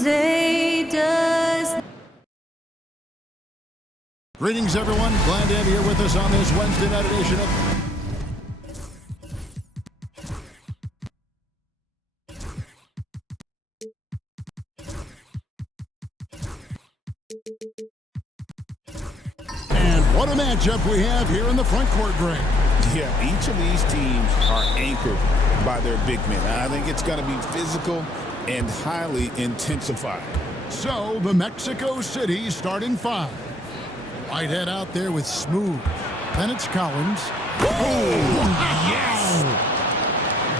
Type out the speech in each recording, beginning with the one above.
say does. Greetings, everyone. Glad to have you here with us on this Wednesday night edition of... And what a matchup we have here in the front court, Greg. Yeah, each of these teams are anchored by their big men. I think it's going to be physical and highly intensified. So, the Mexico City starting five. Whitehead out there with Smooth. Then it's Collins. Oh, yes!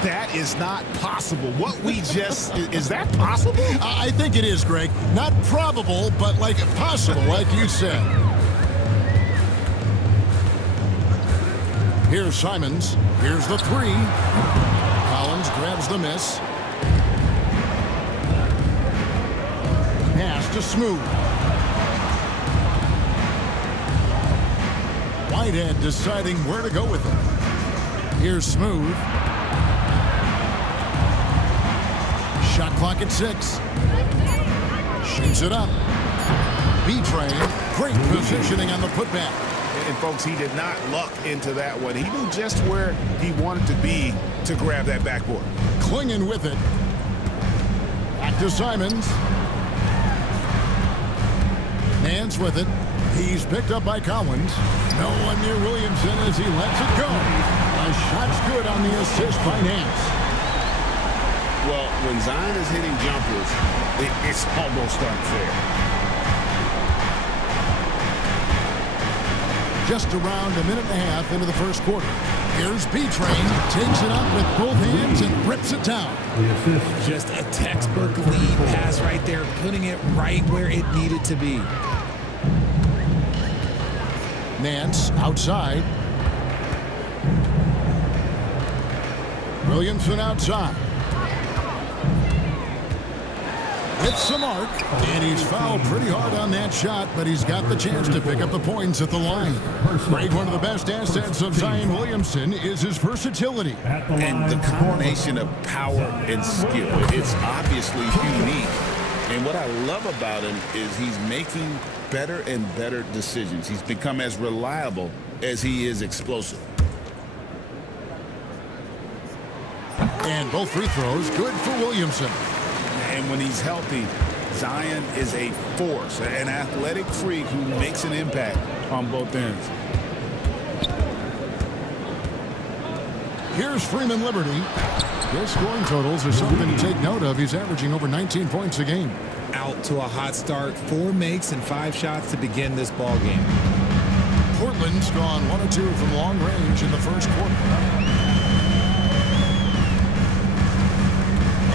That is not possible. What we just... is that possible? I think it is, Greg. Not probable, but like possible, like you said. Here's Simons. Here's the three. Collins grabs the miss. Pass to Smooth. Whitehead deciding where to go with it. Here's Smooth. Shot clock at 6. Shoots it up. B-Train. Great positioning on the putback. And, folks, he did not luck into that one. He knew just where he wanted to be to grab that backboard. Clinging with it. Back to Simons. Nance with it. He's picked up by Collins. No one near Williamson as he lets it go. A shot's good on the assist by Nance. Well, when Zion is hitting jumpers, it's almost unfair. Just around a minute and a half into the first quarter. Here's B-Train, takes it up with both hands and rips it down. Just a textbook lead pass right there, putting it right where it needed to be. Nance outside. Williamson outside. Hits the mark, and he's fouled pretty hard on that shot, but he's got the chance to pick up the points at the line. Greg, one of the best assets of Zion Williamson is his versatility. And the combination of power and skill, it's obviously unique. And what I love about him is he's making better and better decisions. He's become as reliable as he is explosive. And both free throws good for Williamson. And when he's healthy, Zion is a force, an athletic freak who makes an impact on both ends. Here's Freeman Liberty. His scoring totals are something to take note of. He's averaging over 19 points a game. Out to a hot start, 4 makes and 5 shots to begin this ball game. Portland's gone 1 of 2 from long range in the first quarter.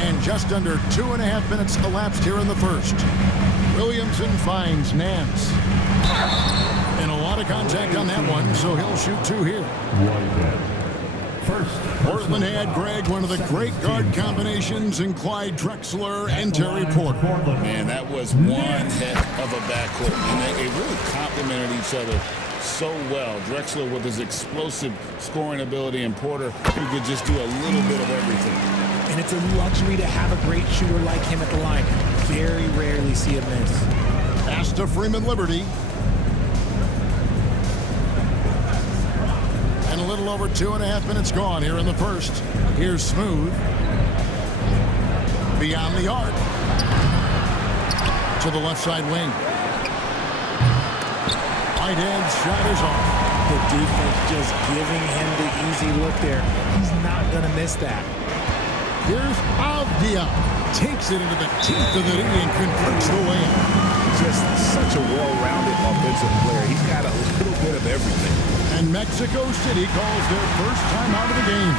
And just under 2.5 minutes elapsed here in the first. Williamson finds Nance. And a lot of contact on that one, so he'll shoot 2 here. Portland had, Greg, one of the great guard combinations in Clyde Drexler and Terry Porter. Man, that was one heck of a backcourt. And they really complemented each other so well. Drexler with his explosive scoring ability, and Porter who could just do a little bit of everything. And it's a luxury to have a great shooter like him at the line. Very rarely see a miss. Pass to Freeman Liberty. And a little over 2.5 minutes gone here in the first. Here's Smooth. Beyond the arc. To the left side wing. Whitehead's shot is off. The defense just giving him the easy look there. He's not going to miss that. Here's Avdia. Takes it into the teeth of the knee and converts the win. Just such a well-rounded offensive player. He's got a little bit of everything. And Mexico City calls their first time out of the game.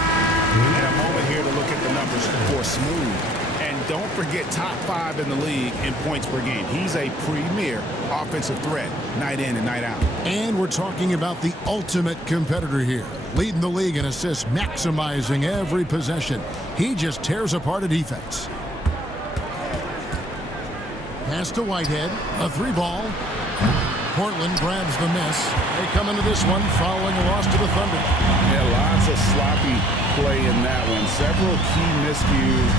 And a moment here to look at the numbers for Smooth. And don't forget top 5 in the league in points per game. He's a premier offensive threat night in and night out. And we're talking about the ultimate competitor here. Leading the league in assists, maximizing every possession. He just tears apart a defense. Pass to Whitehead. A 3 ball. Portland grabs the miss. They come into this one following a loss to the Thunder. Yeah, lots of sloppy play in that one. Several key miscues.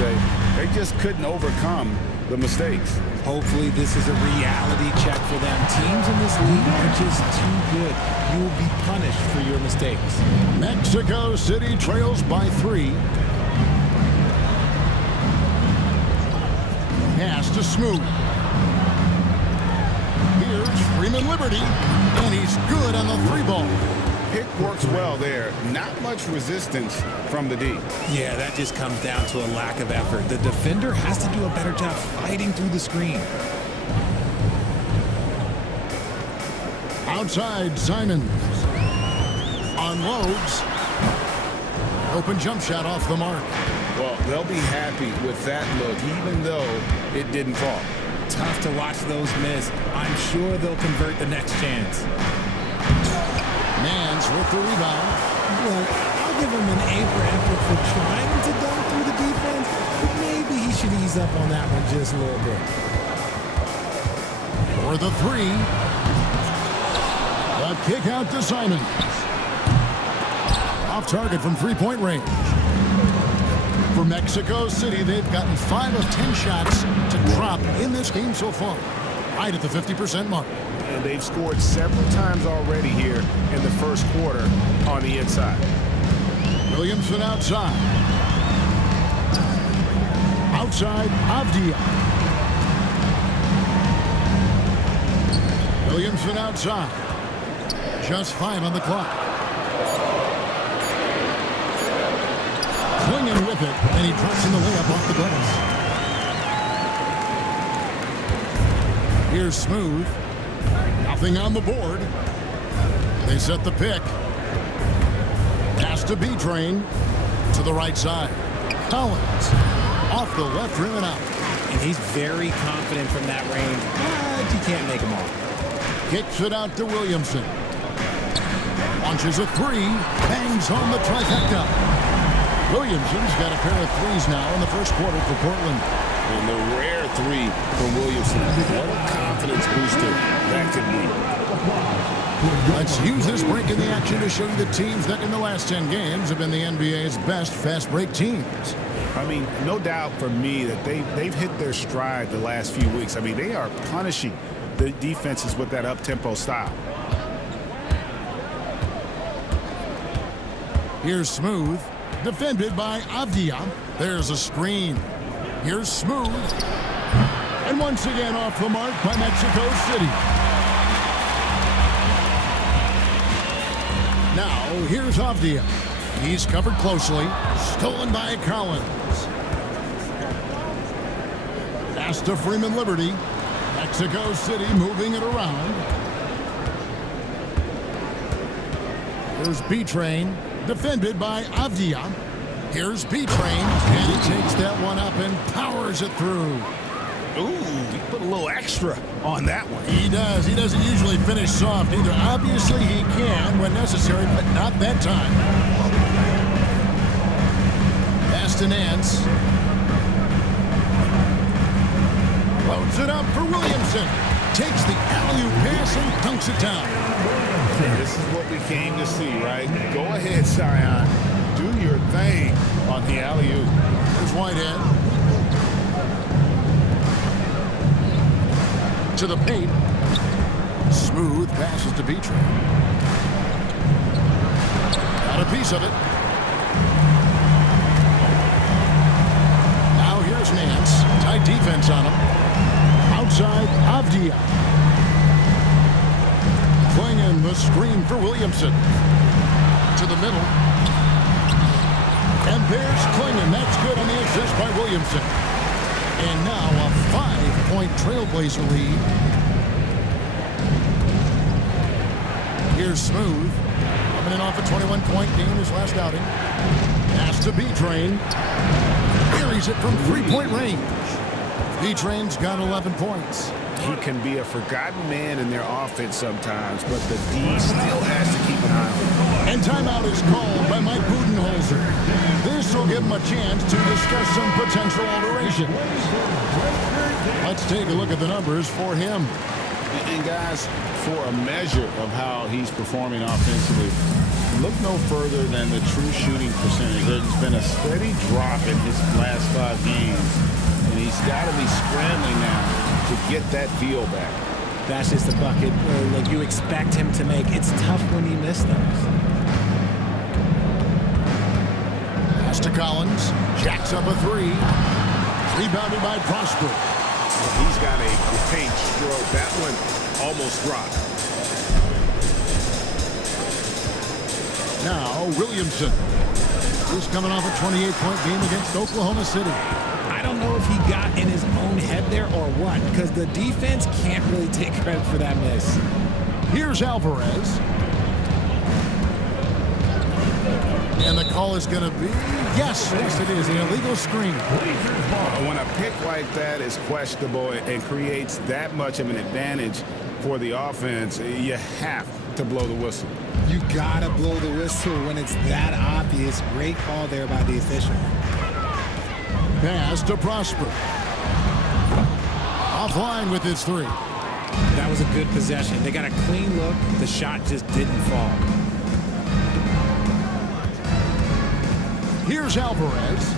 They just couldn't overcome the mistakes. Hopefully this is a reality check for them. Teams in this league are just too good. You will be punished for your mistakes. Mexico City trails by 3. Pass to Smooth. Here's Freeman Liberty, and he's good on the 3-ball. Pick works well there. Not much resistance from the D. Yeah, that just comes down to a lack of effort. The defender has to do a better job fighting through the screen. Outside, Simons. Unloads. Open jump shot off the mark. Well, they'll be happy with that look, even though it didn't fall. Tough to watch those miss. I'm sure they'll convert the next chance. Mans with the rebound. Well, I'll give him an A for effort for trying to dunk through the defense, but maybe he should ease up on that one just a little bit. For the 3. The kick out to Simons. Off target from 3-point range. For Mexico City, they've gotten 5 of 10 shots to drop in this game so far, right at the 50% mark. And they've scored several times already here in the first quarter on the inside. Williamson outside. Outside, Avdia. Williamson outside. Just 5 on the clock. Swinging with it, and he drops in the layup off the glass. Here's Smooth. Nothing on the board. They set the pick. Pass to B-Train. To the right side. Collins. Off the left rim and out. And he's very confident from that range, but he can't make them all. Kicks it out to Williamson. Launches a 3. Bangs on the trifecta. Williamson's got a pair of 3s now in the first quarter for Portland. And the rare 3 from Williamson. What a confidence booster that could be. Let's use this break in the action to show you the teams that in the last 10 games have been the NBA's best fast break teams. I mean, no doubt for me that they've hit their stride the last few weeks. I mean, they are punishing the defenses with that up-tempo style. Here's Smooth. Defended by Avdia. There's a screen. Here's Smooth. And once again off the mark by Mexico City. Now, here's Avdia. He's covered closely. Stolen by Collins. Pass to Freeman Liberty. Mexico City moving it around. Here's B-Train. Defended by Avdia. Here's B-Train, and he takes that one up and powers it through. Ooh, he put a little extra on that one. He does. He doesn't usually finish soft either. Obviously, he can when necessary, but not that time. Pass to Nance. Loads it up for Williamson. Takes the alley-oop pass and dunks it down. This is what we came to see, right? Go ahead, Zion. Do your thing on the alley-oop. Here's Whitehead. To the paint. Smooth passes to B-Train. Got a piece of it. Now here's Nance. Tight defense on him. Outside, Avdia. Clinging the screen for Williamson. To the middle. And there's Clinging. That's good on the assist by Williamson. And now a 5-point Trailblazer lead. Here's Smooth. Coming in off a 21-point game his last outing. Pass to B-Train. Carries it from 3-point range. B-Train's got 11 points. He can be a forgotten man in their offense sometimes, but the D still has to keep an eye on him. And timeout is called by Mike Budenholzer. This will give him a chance to discuss some potential alteration. Let's take a look at the numbers for him. And guys, for a measure of how he's performing offensively, look no further than the true shooting percentage. There's been a steady drop in his last 5 games, and he's got to be scrambling now to get that feel back. That's just a bucket like you expect him to make. It's tough when you miss those. Pass to Collins. Jacks up a 3. Rebounded by Prosper. He's got a great stroke. That one almost dropped. Now Williamson. He's coming off a 28-point game against Oklahoma City. I don't know if he got in his own head there or what, because the defense can't really take credit for that miss. Here's Alvarez. And the call is going to be, yes, it is, an illegal screen. When a pick like that is questionable and creates that much of an advantage for the offense, you have to blow the whistle. You gotta blow the whistle when it's that obvious. Great call there by the official. Pass to Prosper. Offline with his 3. That was a good possession. They got a clean look. The shot just didn't fall. Here's Alvarez.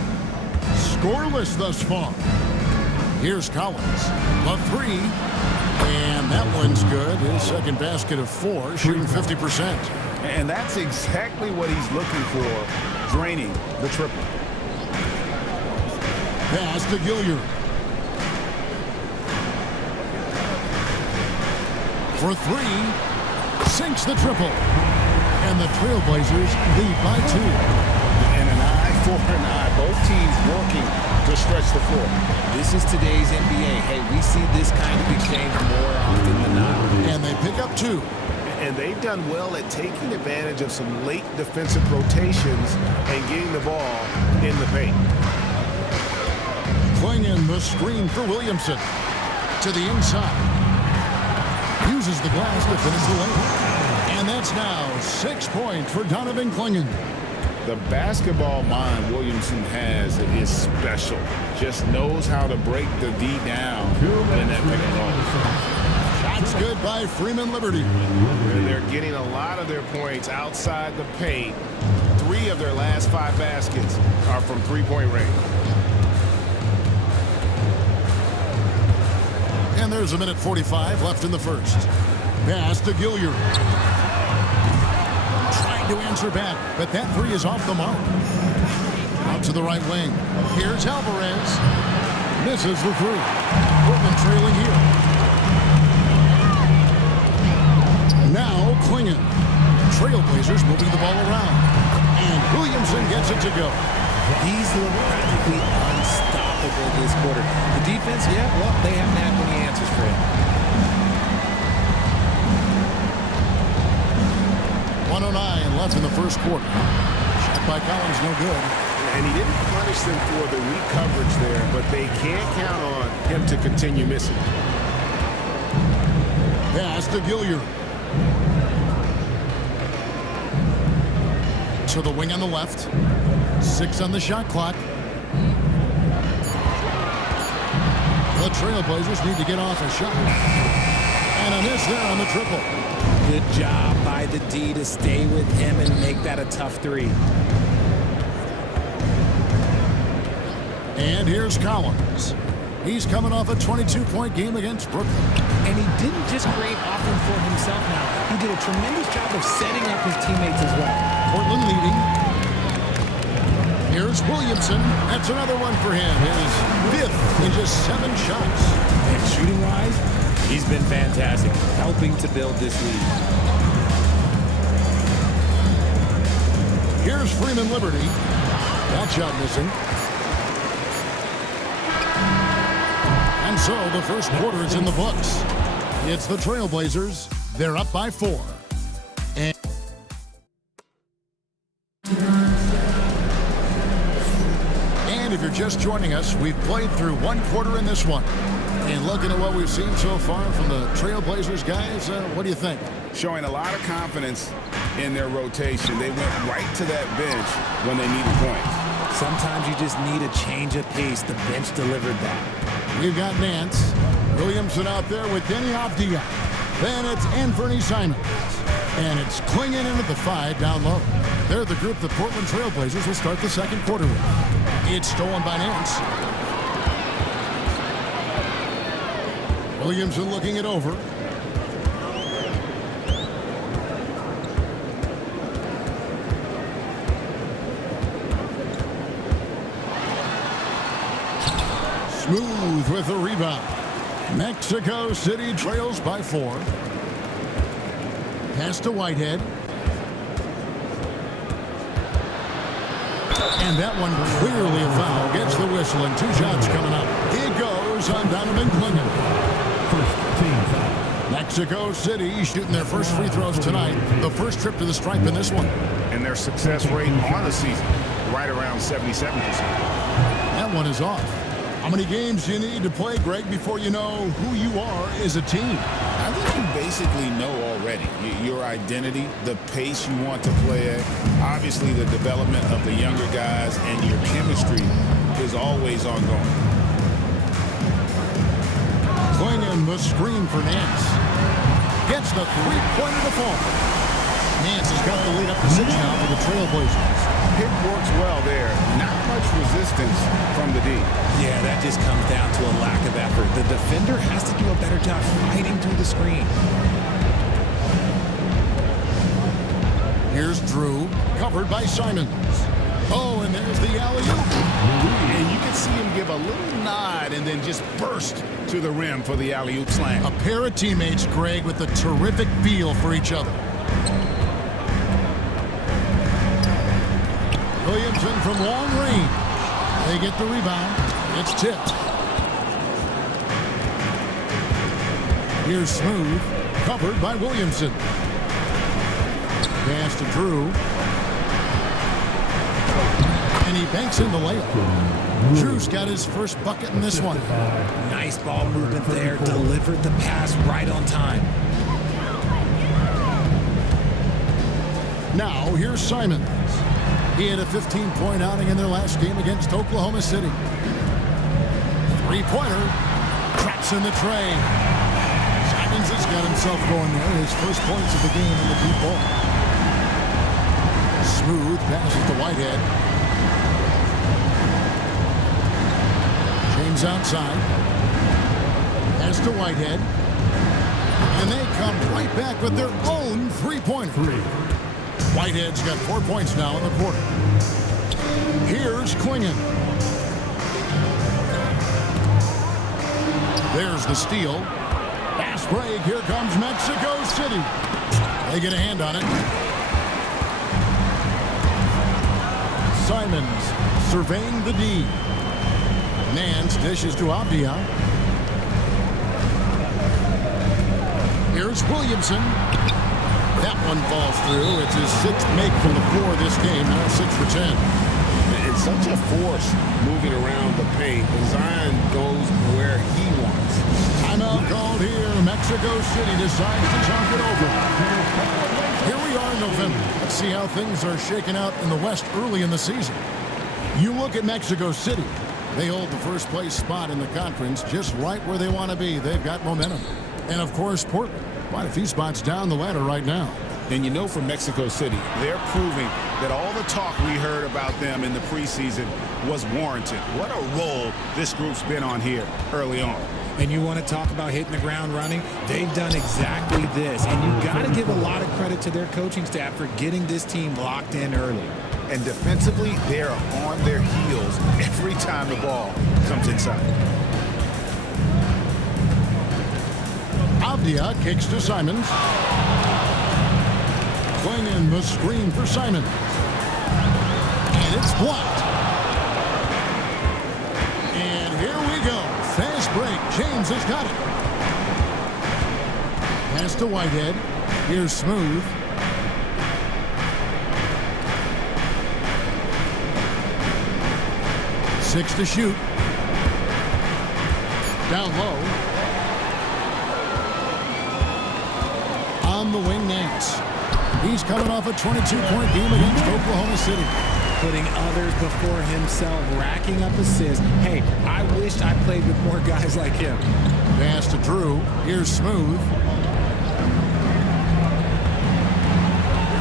Scoreless thus far. Here's Collins. A 3. And that one's good. His second basket of 4, shooting 50%. And that's exactly what he's looking for, draining the triple. Pass to Gilliard. For 3. Sinks the triple. And the Trailblazers lead by 2. And an eye for an eye. Both teams working to stretch the floor. This is today's NBA. Hey, we see this kind of exchange more often than not. And they pick up 2. And they've done well at taking advantage of some late defensive rotations and getting the ball in the paint. Clingan the screen for Williamson. To the inside. Uses the glass to finish the lane. And that's now 6 points for Donovan Clingan. The basketball mind Williamson has is special. Just knows how to break the D down in that pick and roll. Shots good by Freeman Liberty. And they're getting a lot of their points outside the paint. 3 of their last 5 baskets are from three-point range. And there's 1:45 left in the first. Pass to Gilliard. Trying to answer back, but that 3 is off the mark. Out to the right wing. Here's Alvarez. Misses the 3. Portland trailing here. Now Clingan. Trailblazers moving the ball around. And Williamson gets it to go. He's looked practically unstoppable this quarter. The defense, yeah, well, they haven't had many answers for him. 1:09 left in the first quarter. Shot by Collins, no good. And he didn't punish them for the weak coverage there, but they can't count on him to continue missing. Pass to Gilliard. To the wing on the left. 6 on the shot clock. The Trailblazers need to get off a shot. And a miss there on the triple. Good job by the D to stay with him and make that a tough 3. And here's Collins. He's coming off a 22-point game against Brooklyn. And he didn't just create offense for himself now. He did a tremendous job of setting up his teammates as well. Portland leading. Here's Williamson. That's another one for him. His 5th in just 7 shots. And shooting-wise, he's been fantastic, helping to build this lead. Here's Freeman Liberty. That shot missing. And so the first quarter is in the books. It's the Trailblazers. They're up by 4. And if you're just joining us, we've played through 1 quarter in this one. And looking at what we've seen so far from the Trailblazers guys, what do you think? Showing a lot of confidence in their rotation. They went right to that bench when they needed points. Sometimes you just need a change of pace. The bench delivered that. We've got Nance. Williamson out there with Denny Avdia. Then it's Anthony Simons. And it's clinging in at the 5 down low. They're the group the Portland Trailblazers will start the second quarter with. It's stolen by Nance. Williamson looking it over. Smooth with the rebound. Mexico City trails by 4. Pass to Whitehead. And that one clearly a foul. Gets the whistle and 2 shots coming up. It goes on Donovan Clingan. First team foul. Mexico City shooting their first free throws tonight. The first trip to the stripe in this one. And their success rate on the season, right around 77%. That one is off. How many games do you need to play, Greg, before you know who you are as a team? I think you basically know already your identity, the pace you want to play at, obviously the development of the younger guys, and your chemistry is always ongoing. Clingan the screen for Nance. Gets the three-pointer to fall. Nance has got the lead up to 6 now for the Trailblazers. Pick works well there. Not much resistance from the D. Yeah, that just comes down to a lack of effort. The defender has to do a better job fighting through the screen. Here's Drew, covered by Simons. Oh, and there's the alley-oop. And you can see him give a little nod and then just burst to the rim for the alley-oop slam. A pair of teammates, Greg, with a terrific feel for each other. Williamson from long range. They get the rebound. It's tipped. Here's Smooth, covered by Williamson. Pass to Drew. And he banks in the layup. Drew's got his first bucket in this one. Nice ball movement there. Delivered the pass right on time. Now here's Simons. He had a 15-point outing in their last game against Oklahoma City. Three-pointer. Traps in the tray. Simons has got himself going there. His first points of the game in the deep ball. Smooth passes to Whitehead. James outside. Pass to Whitehead. And they come right back with their own three-pointer. Whitehead's got 4 points now in the quarter. Here's Clingan. There's the steal. Fast break. Here comes Mexico City. They get a hand on it. Simons surveying the D. Nance dishes to Avdia. Here's Williamson. That one falls through. It's his 6th make from the floor this game. Now 6 for 10. It's such a force moving around the paint. Zion goes where he wants. Timeout called here. Mexico City decides to chunk it over. Here we are in November. Let's see how things are shaking out in the West early in the season. You look at Mexico City. They hold the first place spot in the conference just right where they want to be. They've got momentum. And of course, Portland. Quite a few spots down the ladder right now. And you know, for Mexico City, They're proving that all the talk we heard about them in the preseason was warranted. What a role this group's been on here early on. And you want to talk about hitting the ground running? They've done exactly this. And you got to give a lot of credit to their coaching staff for getting this team locked in early. And defensively, they're on their heels every time the ball comes inside. Avdia kicks to Simons. Clingan the screen for Simons. And it's blocked. And here we go. Fast break. James has got it. Pass to Whitehead. Here's Smooth. Six to shoot. Down low. On the wing, Nance. He's coming off a 22-point game against Oklahoma City. Putting others before himself, racking up assists. Hey, I wished I played with more guys like him. Pass to Drew. Here's Smooth.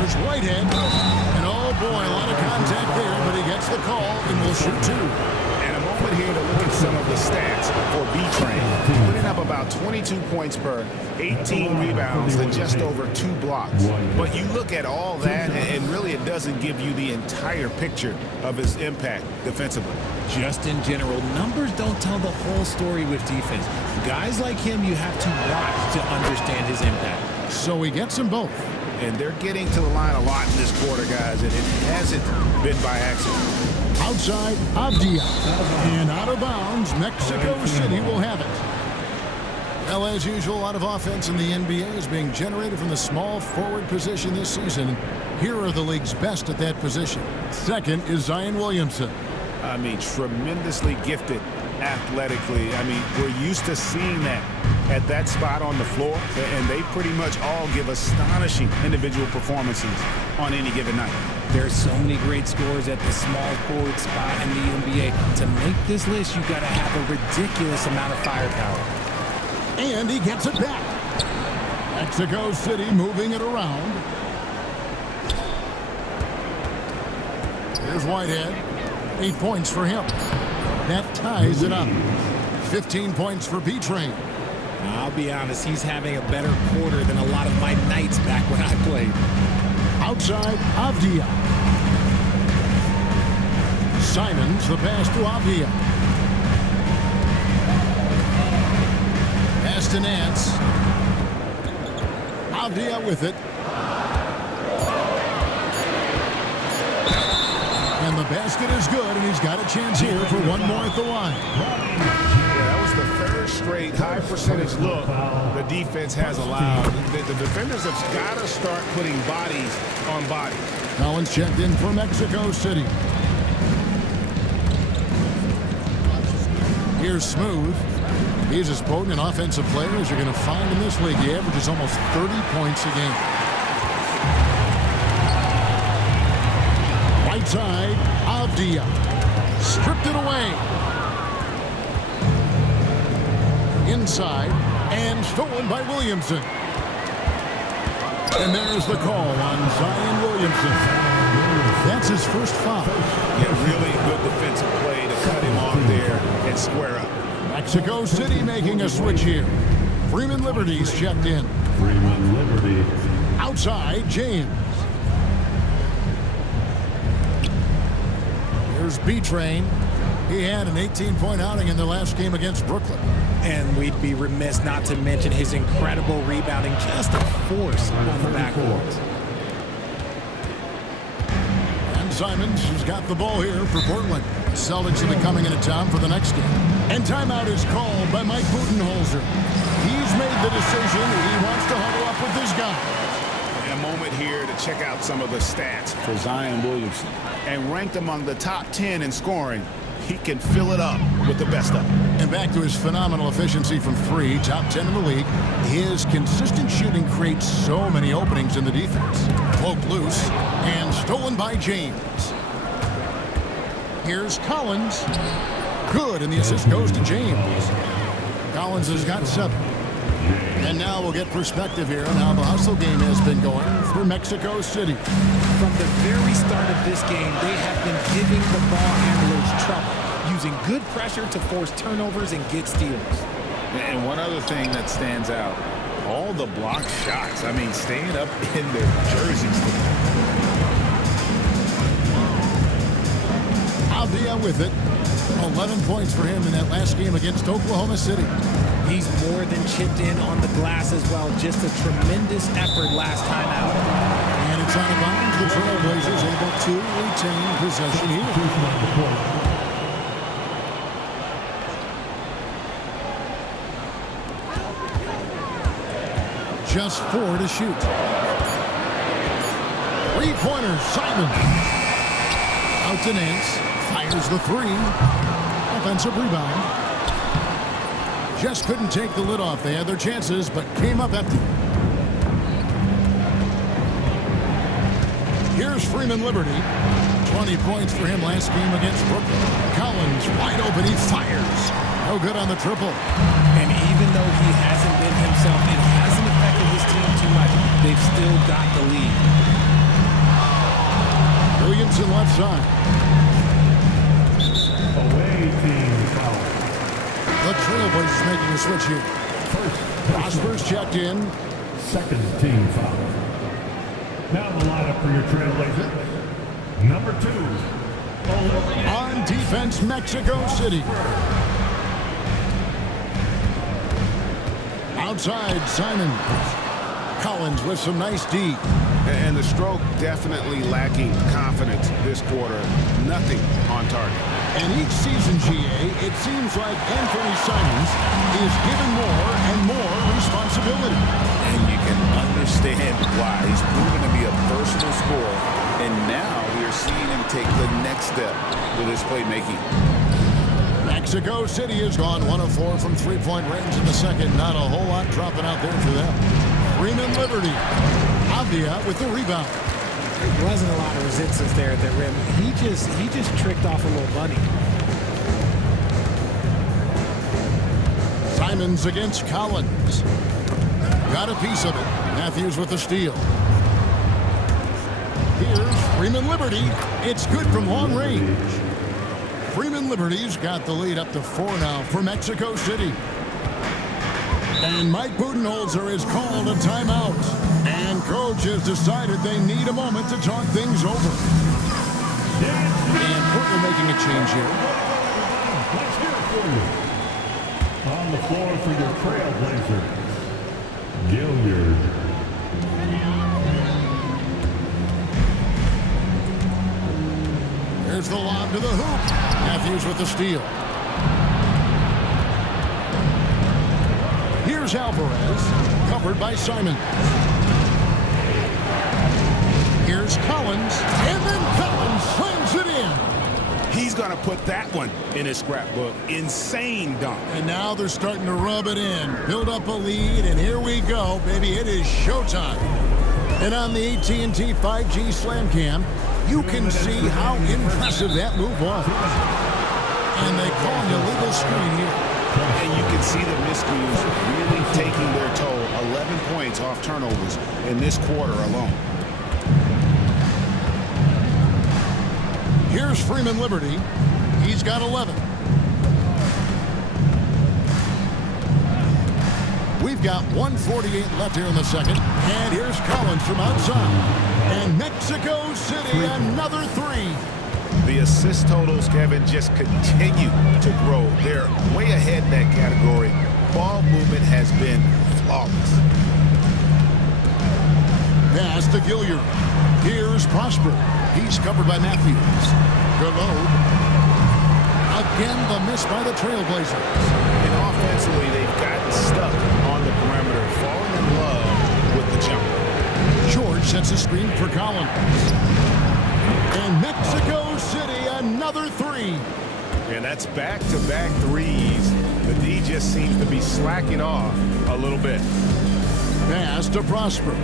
Here's Whitehead. And oh boy, a lot of contact there, but he gets the call and will shoot two. And a moment here to look at some of the stats for B-Train. Putting up about 22 points per 18 rebounds and just over 2 blocks. But you look at all that, and really it doesn't give you the entire picture of his impact defensively. Just in general, numbers don't tell the whole story with defense. Guys like him, you have to watch to understand his impact. So he gets them both. And they're getting to the line a lot in this quarter, guys, and it hasn't been by accident. Outside, Avdia. And out of bounds, Mexico City will have it. Well, as usual, a lot of offense in the NBA is being generated from the small forward position this season. Here are the league's best at that position. Second is Zion Williamson. I mean, tremendously gifted athletically. I mean, we're used to seeing that at that spot on the floor, and they pretty much all give astonishing individual performances on any given night. There's so many great scores at the small forward spot in the NBA. To make this list, you got to have a ridiculous amount of firepower. And he gets it back. Mexico City moving it around. Here's Whitehead. 8 points for him. That ties it up. 15 points for B-Train. I'll be honest, he's having a better quarter than a lot of my nights back when I played. Outside, Avdia. Simons, the pass to Avdia. Pass to Nance. Avdia with it. And the basket is good, and he's got a chance here for one more at the line. That was the third straight high percentage look the defense has allowed. The defenders have got to start putting bodies on bodies. Collins checked in for Mexico City. Here's Smooth. He's as potent an offensive player as you're going to find in this league. He averages almost 30 points a game. Right side, Avdia. Stripped it away. Inside, and stolen by Williamson. And there's the call on Zion Williamson. That's his first foul. Yeah, really good defensive play to cut him off there and square up. Mexico City making a switch here. Freeman Liberty's checked in. Freeman Liberty. Outside, James. Here's B-Train. He had an 18-point outing in their last game against Brooklyn. And we'd be remiss not to mention his incredible rebounding, just a force on the backcourt. And Simons has got the ball here for Portland. Celtics will be coming into town for the next game. And timeout is called by Mike Budenholzer. He's made the decision. He wants to huddle up with his guys. A moment here to check out some of the stats for Zion Williamson. And ranked among the top 10 in scoring, he can fill it up with the best of them. And back to his phenomenal efficiency from three, top 10 in the league. His consistent shooting creates so many openings in the defense. Cloak loose and stolen by James. Here's Collins. Good, and the assist goes to James. Collins has got 7. And now we'll get perspective here on how the hustle game has been going for Mexico City. From the very start of this game, they have been giving the ball handlers trouble, using good pressure to force turnovers and get steals. And one other thing that stands out, all the block shots. I mean, staying up in their jerseys. Avdia with it. 11 points for him in that last game against Oklahoma City. He's more than chipped in on the glass as well. Just a tremendous effort last time out. And it's out of bounds. The Trailblazers able to retain possession here. Just 4 to shoot. 3-pointers, Simon. Out to Nance. Fires the 3. Offensive rebound. Just couldn't take the lid off. They had their chances, but came up empty. Here's Freeman Liberty. 20 points for him last game against Brooklyn. Collins wide open. He fires. No good on the triple. And even though he hasn't been himself, it hasn't affected his team too much. They've still got the lead. outside. Away team foul. The Trailblazers making a switch here. First, Prosper's checked in. second team foul. Now the lineup for your Trailblazer. Number 2. On defense, Mexico City. Outside, Simon. Collins with some nice D. And the stroke definitely lacking confidence this quarter. Nothing on target. And each season, GA, it seems like Anthony Simons is given more and more responsibility. And you can understand why. He's proven to be a versatile scorer, and now we are seeing him take the next step with his playmaking. Mexico City has gone 1 of 4 from three-point range in the second. Not a whole lot dropping out there for them. Freeman Liberty. Avdia with the rebound. There wasn't a lot of resistance there at the rim. He just tricked off a little bunny. Simons against Collins. Got a piece of it. Matthews with the steal. Here's Freeman Liberty. It's good from long range. Freeman Liberty's got the lead up to 4 now for Mexico City. And Mike Budenholzer has called a timeout. And coach has decided they need a moment to talk things over. And Portland making a change here. Let's hear it for you. On the floor for your Trailblazers, Gilliard. There's the lob to the hoop. Matthews with the steal. Here's Alvarez, covered by Simon. Here's Collins, and then Collins slams it in. He's going to put that one in his scrapbook. Insane dunk. And now they're starting to rub it in, build up a lead, and here we go, baby. It is showtime. And on the AT&T 5G Slam Cam, you can see how impressive that move was. And they call an illegal screen here. And you can see the miscues really taking their toll. 11 points off turnovers in this quarter alone. Here's Freeman Liberty. He's got 11. We've got 1:48 left here in the second. And here's Collins from outside. And Mexico City, another 3. The assist totals, Kevin, just continue to grow. They're way ahead in that category. Ball movement has been flawless. Pass to Gilliard. Here's Prosper. He's covered by Matthews. Good load. Again, the miss by the Trailblazers. And offensively, they've gotten stuck on the perimeter, falling in love with the jumper. George sets a screen for Collins. And Mexico City, another 3. And that's back-to-back threes. The D just seems to be slacking off a little bit. Pass to Prosper.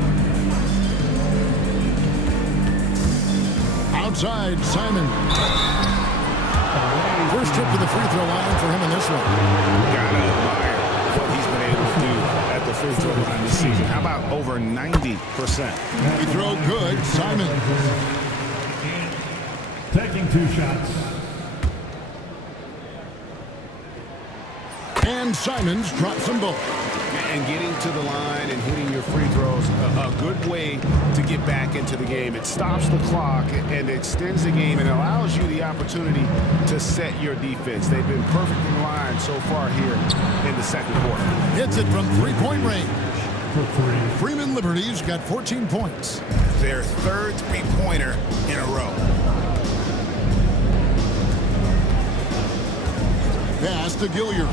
Outside, Simon. First trip to the free throw line for him in this one. Gotta admire what he's been able to do at the free throw line this season. How about over 90%? Free throw good, Simon. Taking 2 shots. And Simons drops them both. And getting to the line and hitting your free throws, a good way to get back into the game. It stops the clock and extends the game and allows you the opportunity to set your defense. They've been perfect in line so far here in the second quarter. Hits it from three-point range. For 3. Freeman Liberty's got 14 points. Their third three-pointer in a row. Pass to Gilliard.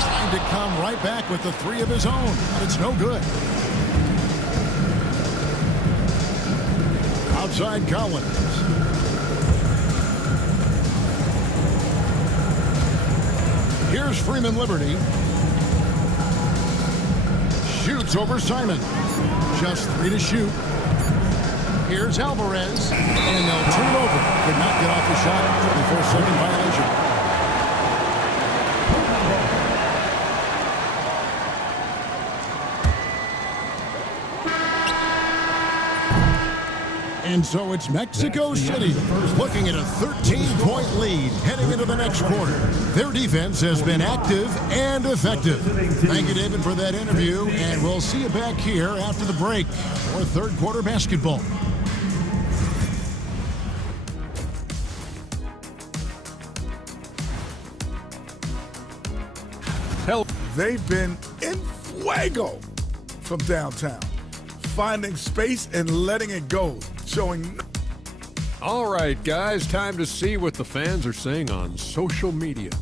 Trying to come right back with the 3 of his own, but it's no good. Outside Collins. Here's Freeman Liberty. Shoots over Simon. Just 3 to shoot. Here's Alvarez. And they'll turn it over. Could not get off the shot before 2nd violation. And so it's Mexico City looking at a 13-point lead heading into the next quarter. Their defense has been active and effective. Thank you, David, for that interview, and we'll see you back here after the break for third quarter basketball. They've been in fuego from downtown, finding space and letting it go, showing. All right, guys, time to see what the fans are saying on social media.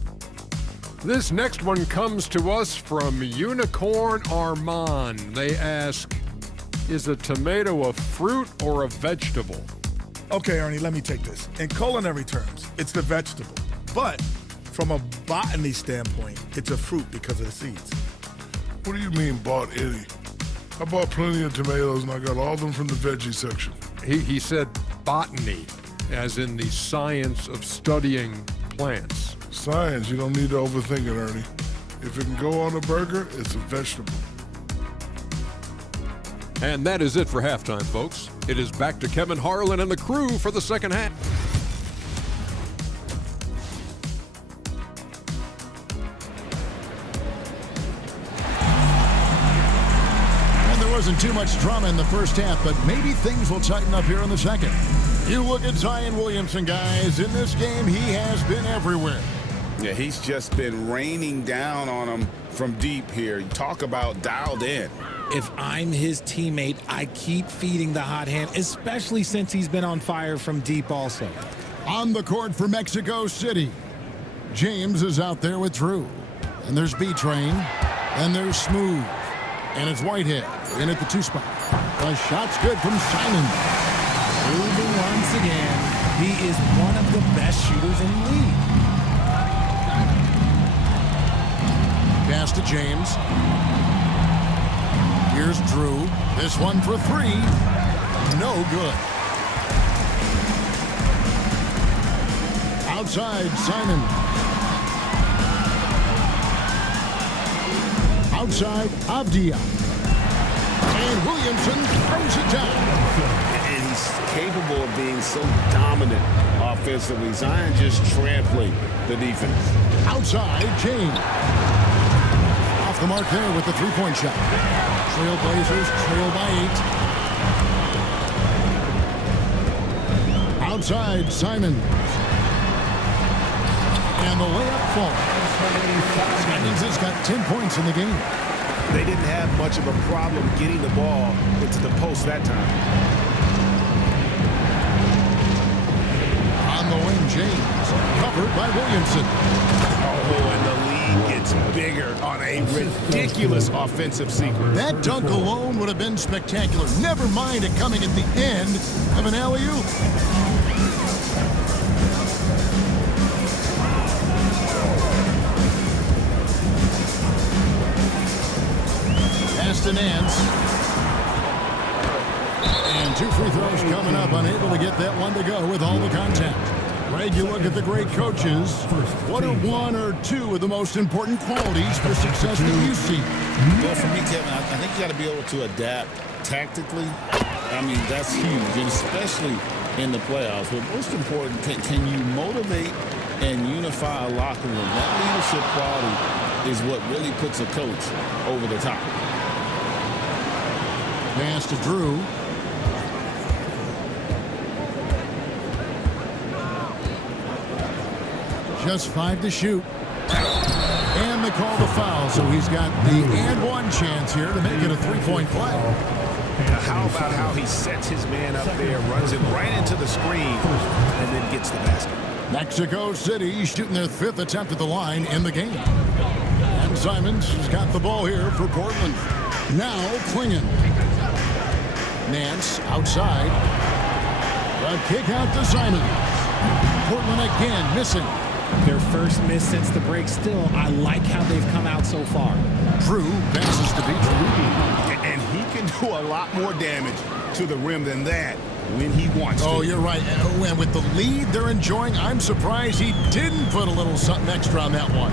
This next one comes to us from Unicorn Armand. They ask, is a tomato a fruit or a vegetable? Okay, Ernie, let me take this. In culinary terms, it's the vegetable. But from a botany standpoint, it's a fruit because of the seeds. What do you mean, bought any? I bought plenty of tomatoes and I got all of them from the veggie section. He said botany, as in the science of studying plants. Science, you don't need to overthink it, Ernie. If it can go on a burger, it's a vegetable. And that is it for halftime, folks. It is back to Kevin Harlan and the crew for the second half. Wasn't too much drama in the first half, but maybe things will tighten up here in the second. You look at Zion Williamson, guys. In this game, he has been everywhere. Yeah, he's just been raining down on him from deep here. Talk about dialed in. If I'm his teammate, I keep feeding the hot hand, especially since he's been on fire from deep also. On the court for Mexico City, James is out there with Drew. And there's B-Train. And there's Smooth. And it's Whitehead in at the 2 spot. The shot's good from Simon. Moving once again, he is one of the best shooters in the league. Pass to James. Here's Drew. This one for 3. No good. Outside, Simon. Outside, Avdia. And Williamson throws it down. And he's capable of being so dominant offensively. Zion just trampling the defense. Outside, James. Off the mark there with the three-point shot. Trailblazers trail by 8. Outside, Simon. And the layup falls. Simons has got 10 points in the game. They didn't have much of a problem getting the ball into the post that time. On the wing, James. Covered by Williamson. Oh, and the lead gets bigger on a ridiculous offensive sequence. That dunk alone would have been spectacular. Never mind it coming at the end of an alley-oop. To Nance. And 2 free throws coming up, unable to get that one to go with all the contact. Greg, you look at the great coaches. What are 1 or 2 of the most important qualities for success that you see? Well, for me, Kevin, I think you got to be able to adapt tactically. I mean, that's huge, and especially in the playoffs. But most important, can you motivate and unify a locker room? That leadership quality is what really puts a coach over the top. Pass to Drew. Just 5 to shoot. And they call the foul, so he's got the and one chance here to make it a 3-point play. How about how he sets his man up there, runs it right into the screen, and then gets the basket. Mexico City shooting their 5th attempt at the line in the game. And Simons has got the ball here for Portland. Now Klingon. Nance outside. A kick out to Simon. Portland again missing. Their first miss since the break. Still, I like how they've come out so far. Drew passes to B-Train. And he can do a lot more damage to the rim than that when he wants to. Oh, you're right. And with the lead they're enjoying, I'm surprised he didn't put a little something extra on that one.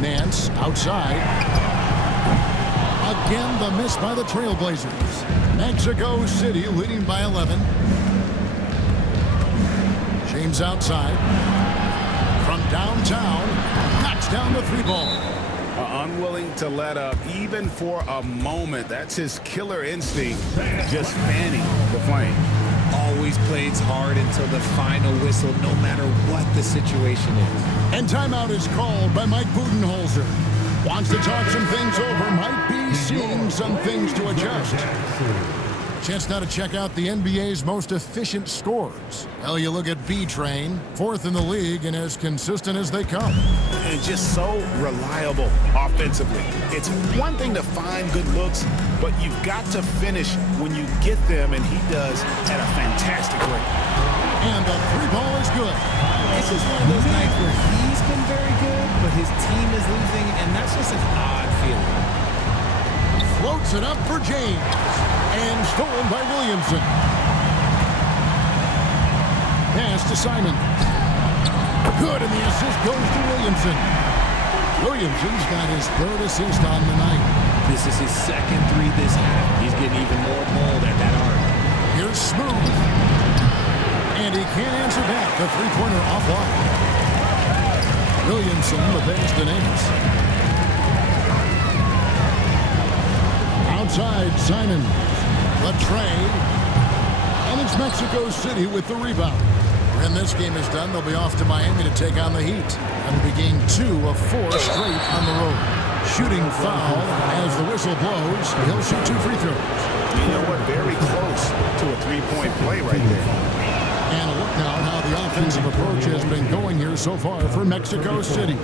Nance outside. Again, the miss by the Trailblazers. Mexico City leading by 11. James outside. From downtown, knocks down the 3-ball. Unwilling to let up even for a moment. That's his killer instinct, just fanning the flame. Always plays hard until the final whistle, no matter what the situation is. And timeout is called by Mike Budenholzer. Wants to talk some things over, might be seeing some things to adjust. Chance now to check out the NBA's most efficient scorers. Well, you look at B-Train, 4th in the league and as consistent as they come. And just so reliable offensively. It's one thing to find good looks, but you've got to finish when you get them, and he does at a fantastic rate. And the 3-ball is good. This is one of those nights where he's been very good, but his team is losing, and that's just an odd feeling. Floats it up for James. And stolen by Williamson. Pass to Simon. Good, and the assist goes to Williamson. Williamson's got his 3rd assist on the night. This is his 2nd 3 this half. He's getting even more bold at that arc. Here's Smooth. And he can't answer back. The 3-pointer offline. Williamson, the pass to Nance. Outside, Simon. The trade. And it's Mexico City with the rebound. When this game is done, they'll be off to Miami to take on the Heat. That'll be game 2 of 4 straight on the road. Shooting foul as the whistle blows. He'll shoot 2 free throws. You know what? Very close to a 3-point play right there. And a look now at how the offensive approach has been going here so far for Mexico City.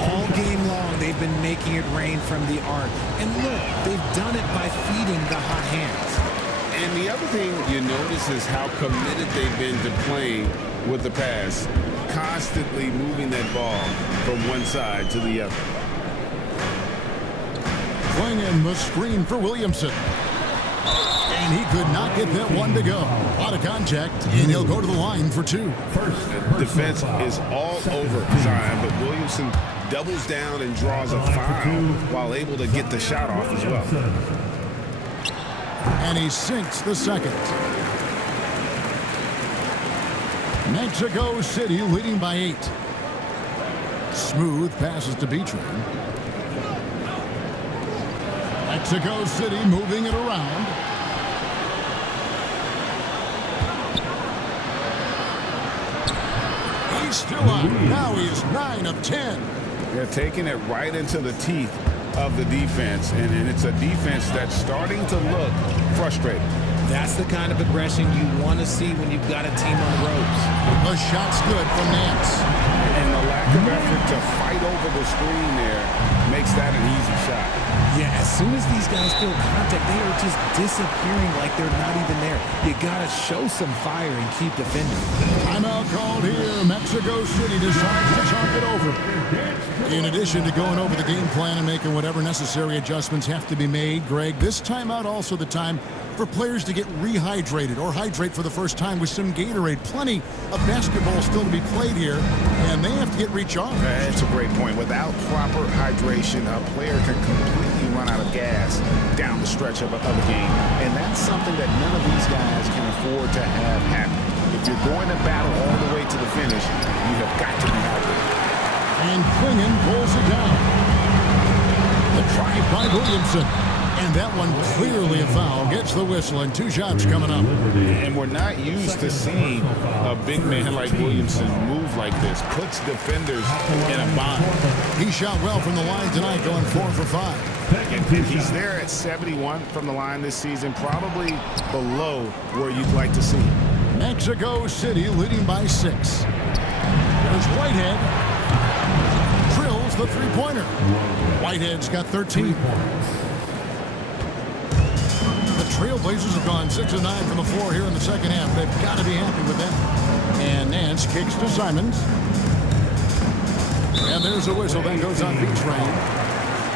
All game long, they've been making it rain from the arc. And look, they've done it by feeding the hot hands. And the other thing you notice is how committed they've been to playing with the pass, constantly moving that ball from one side to the other. Playing in the screen for Williamson. And he could not get that one to go. A lot of contact, and he'll go to the line for 2. Defense is all over Zion, but Williamson doubles down and draws a foul while able to get the shot off as well. And he sinks the 2nd. Mexico City leading by 8. Smooth passes to B-Train. Mexico City moving it around. He's still on. Now he is 9 of 10. They're taking it right into the teeth of the defense, and it's a defense that's starting to look frustrated. That's the kind of aggression you want to see when you've got a team on the ropes. The shot's good from Nance. And the lack of effort to fight over the screen there makes that an easy shot. Yeah, as soon as these guys feel contact, they are just disappearing like they're not even there. You got to show some fire and keep defending. Timeout called here. Mexico City decides to talk it over. In addition to going over the game plan and making whatever necessary adjustments have to be made, Greg, this timeout also the time for players to get rehydrated or hydrate for the first time with some Gatorade. Plenty of basketball still to be played here, and they have to get recharged. That's a great point. Without proper hydration, a player can completely run out of gas down the stretch of a game. And that's something that none of these guys can afford to have happen. If you're going to battle all the way to the finish, you have got to be hydrated. And Klingon pulls it down. The drive by Williamson. And that one clearly a foul. Gets the whistle, and 2 shots coming up. And we're not used to seeing a big man like Williamson move like this. Puts defenders in a bind. He shot well from the line tonight, going 4 for 5. He's there at 71 from the line this season, probably below where you'd like to see. Mexico City leading by 6. There's Whitehead. Drills the 3-pointer. Whitehead's got 13. Trailblazers have gone 6 of 9 from the floor here in the second half. They've got to be happy with that. And Nance kicks to Simons. And there's a whistle that goes on B-Train.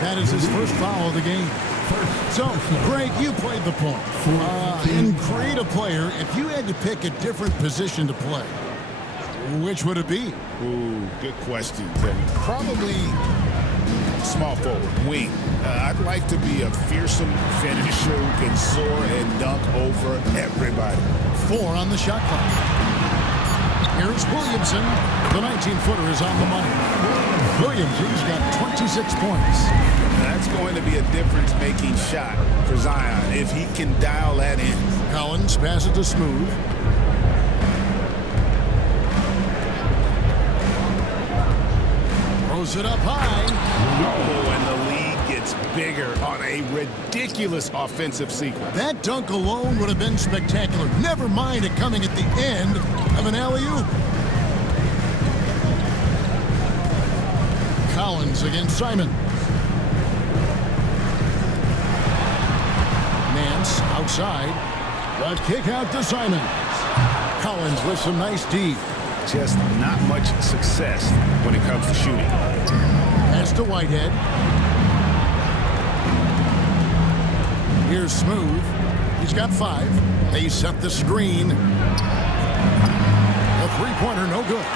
That is his first foul of the game. So, Greg, you played the point. In creative player, if you had to pick a different position to play, which would it be? Ooh, good question. Probably Small forward, wing. I'd like to be a fearsome finisher who can soar and dunk over everybody. 4 on the shot clock. Here's Williamson. The 19-footer is on the money. Williamson's got 26 points. That's going to be a difference-making shot for Zion if he can dial that in. Collins passes to Smooth. Throws it up high. Oh, and the lead gets bigger on a ridiculous offensive sequence. That dunk alone would have been spectacular. Never mind it coming at the end of an alley-oop. Collins against Simon. Nance outside. The kick out to Simon. Collins with some nice D. Just not much success when it comes to shooting. Pass to Whitehead. Here's Smooth. He's got 5. They set the screen. A three-pointer, no good.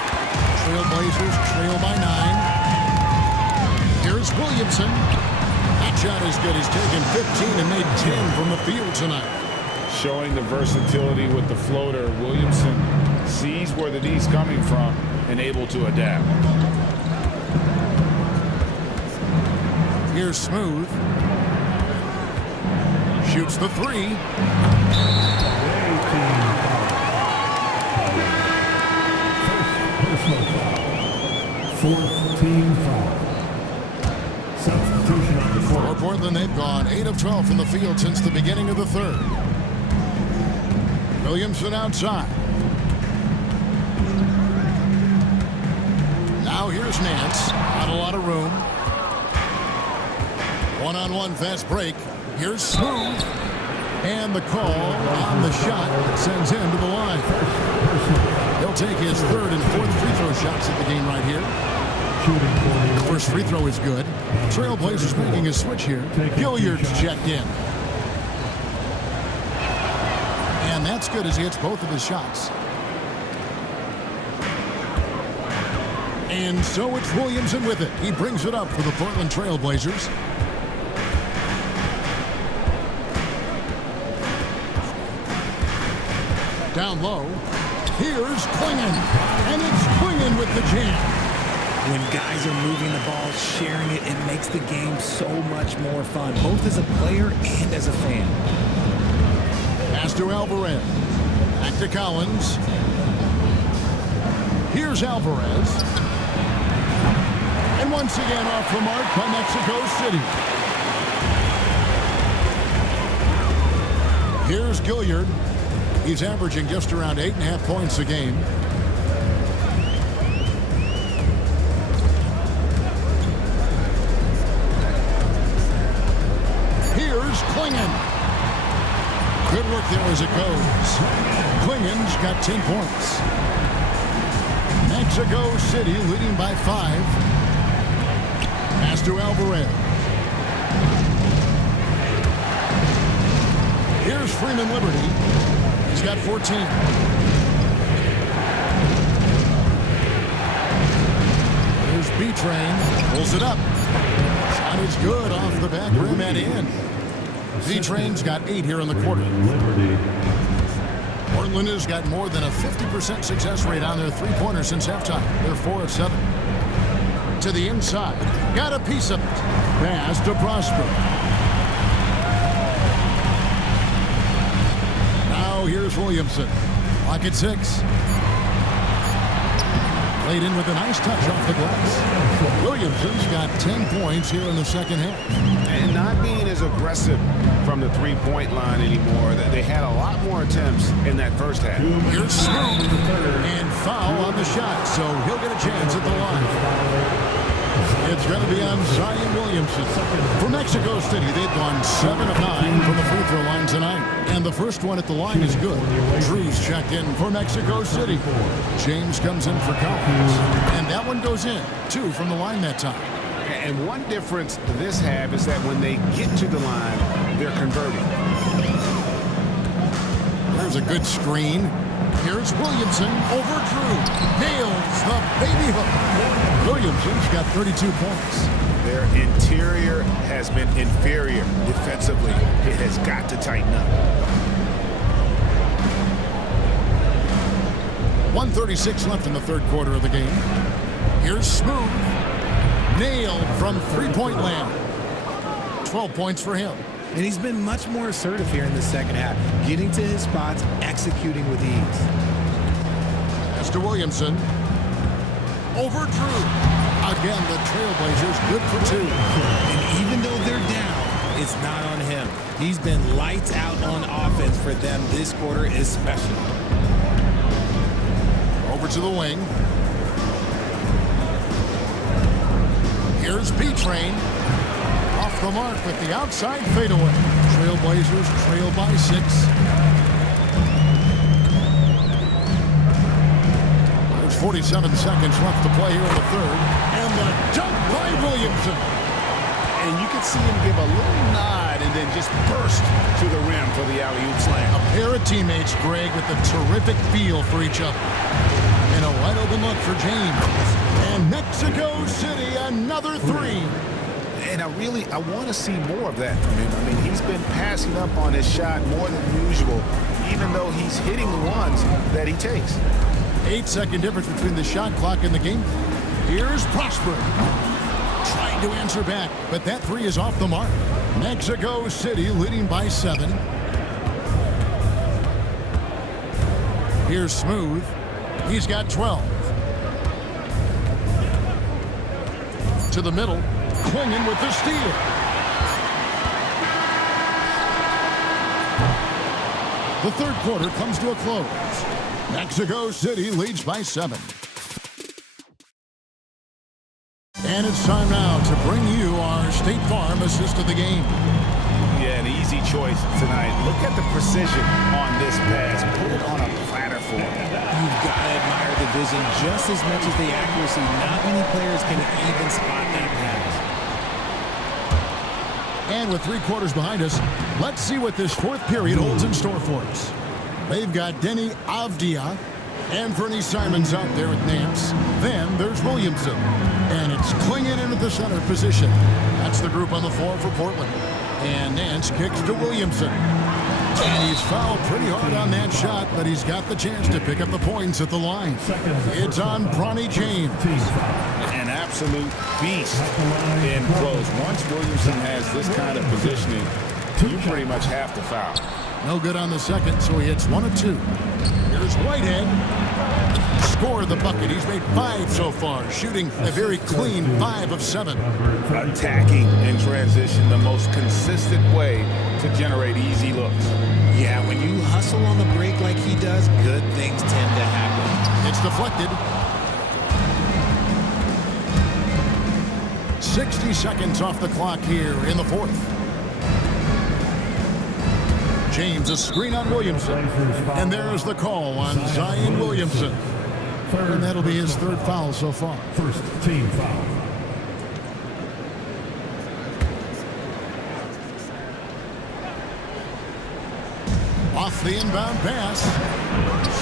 Trailblazers trail by 9. Here's Williamson. That shot is good. He's taken 15 and made 10 from the field tonight. Showing the versatility with the floater, Williamson sees where the D's coming from and able to adapt. Here's Smooth. Shoots the 3. Personal foul. 4th team foul. Substitution on the court. For Portland, they've gone 8 of 12 from the field since the beginning of the third. Williamson outside. Now here's Nance. Not a lot of room. One-on-one fast break. Here's Smooth. And the call on the shot sends him to the line. He'll take his 3rd and 4th free throw shots at the game right here. The first free throw is good. Trailblazers making a switch here. Gilliard's checked in. And that's good as he hits both of his shots. And so it's Williamson with it. He brings it up for the Portland Trailblazers. Down low. Here's Klingon. And it's Klingon with the jam. When guys are moving the ball, sharing it, it makes the game so much more fun, both as a player and as a fan. Pass to Alvarez. Back to Collins. Here's Alvarez. And once again off the mark by Mexico City. Here's Gilliard. He's averaging just around 8.5 points a game. Here's Klingon. Good work there as it goes. Klingon's got 10 points. Mexico City leading by 5. Pass to Alvarez. Here's Freeman Liberty. He's got 14. Here's B-Train. Pulls it up. Shot is good off the back rim and in. B-Train's got 8 here in the quarter. Portland has got more than a 50% success rate on their three-pointer since halftime. They're 4 of 7. To the inside. Got a piece of it. Pass to Prosper. Now here's Williamson. Lock at 6. Played in with a nice touch off the glass. Williamson's got 10 points here in the second half. And not being as aggressive from the three-point line anymore. They had a lot more attempts in that first half. Here's Smooth. And foul on the shot, so he'll get a chance at the line. It's going to be on Zion Williamson. For Mexico City, they've gone 7 of 9 from the free throw line tonight. And the first one at the line is good. Drew's checked in for Mexico City. James comes in for Collins. And that one goes in. 2 from the line that time. And one difference this half is that when they get to the line, they're converting. There's a good screen. Here's Williamson over Drew. Nails the baby hook. Williamson's got 32 points. Their interior has been inferior defensively. It has got to tighten up. 1:36 left in the third quarter of the game. Here's Smooth. Nailed from three-point land. 12 points for him. And he's been much more assertive here in the second half, getting to his spots, executing with ease. As to Williamson. Over Drew. Again, the Trailblazers good for two. And even though they're down, it's not on him. He's been lights out on offense for them this quarter especially. Over to the wing. Here's B-Train. Off the mark with the outside fadeaway. Trailblazers trail by 6. There's 47 seconds left to play here in the third. And the dunk by Williamson. And you can see him give a little nod and then just burst to the rim for the alley-oop slam. A pair of teammates, Greg, with a terrific feel for each other. And a wide open look for James. And Mexico City, another 3. And I want to see more of that from him. I mean, he's been passing up on his shot more than usual, even though he's hitting the ones that he takes. 8-second difference between the shot clock and the game. Here's Prosper. Trying to answer back, but that 3 is off the mark. Mexico City leading by 7. Here's Smooth. He's got 12. To the middle. Clinging with the steal. The third quarter comes to a close. Mexico City leads by 7. And it's time now to bring you our State Farm assist of the game. Yeah, an easy choice tonight. Look at the precision on this pass. Put it on a platter for him. You've got to admire the vision just as much as the accuracy. Not many players can even spot that pass. And with 3 quarters behind us, let's see what this fourth period holds in store for us. They've got Denny Avdia and Fernie Simons out there at Nance. Then there's Williamson. And it's Clinging into the center position. That's the group on the floor for Portland. And Nance kicks to Williamson. And he's fouled pretty hard on that shot, but he's got the chance to pick up the points at the line. It's on Bronny James. An absolute beast in close. Once Williamson has this kind of positioning, you pretty much have to foul. No good on the second, so he hits 1 of 2. Here's Whitehead. Scored the bucket. He's made 5 so far, shooting a very clean 5 of 7. Attacking in transition, the most consistent way to generate easy looks. Yeah, when you hustle on the break like he does, good things tend to happen. It's deflected. 60 seconds off the clock here in the fourth. James, a screen on Williamson. And there's the call on Zion Williamson. And that'll be his 3rd foul so far. First team foul. Off the inbound pass.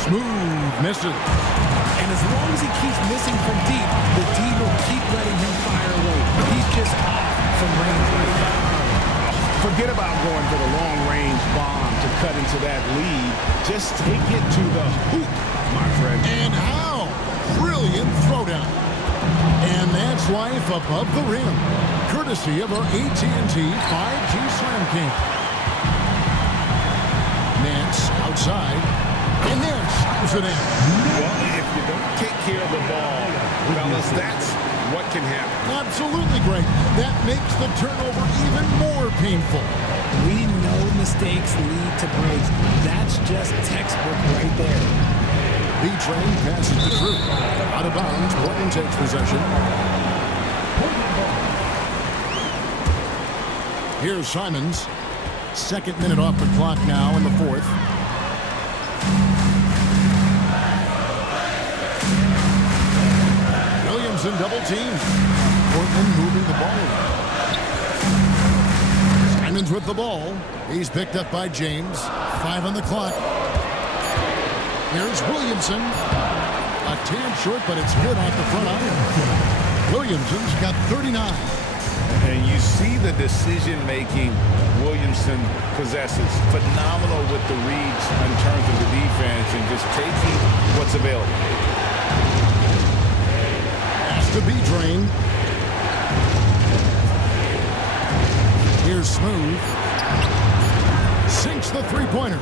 Smooth misses. And as long as he keeps missing from deep, the D will keep letting him fire away. He's just off from range. Forget about going for the long-range bomb to cut into that lead. Just take it to the hoop, my friend. And how? Brilliant throwdown. And that's life above the rim, courtesy of our AT&T 5G Slam King. Nance outside, and Nance slams it in. Well, if you don't take care of the ball, fellas, that's what can happen. Absolutely great. That makes the turnover even more painful. We know mistakes lead to breaks. That's just textbook right there. B-Train passes to Drew. Out of bounds, Portland takes possession. Here's Simons. 2nd minute off the clock now in the fourth. Williamson double team. Portland moving the ball. Simons with the ball. He's picked up by James. 5 on the clock. Here's Williamson. A tad short, but it's good off the front iron. Williamson's got 39. And you see the decision-making Williamson possesses. Phenomenal with the reads in terms of the defense and just taking what's available. Has to be drained. Here's Smooth. Sinks the three-pointer.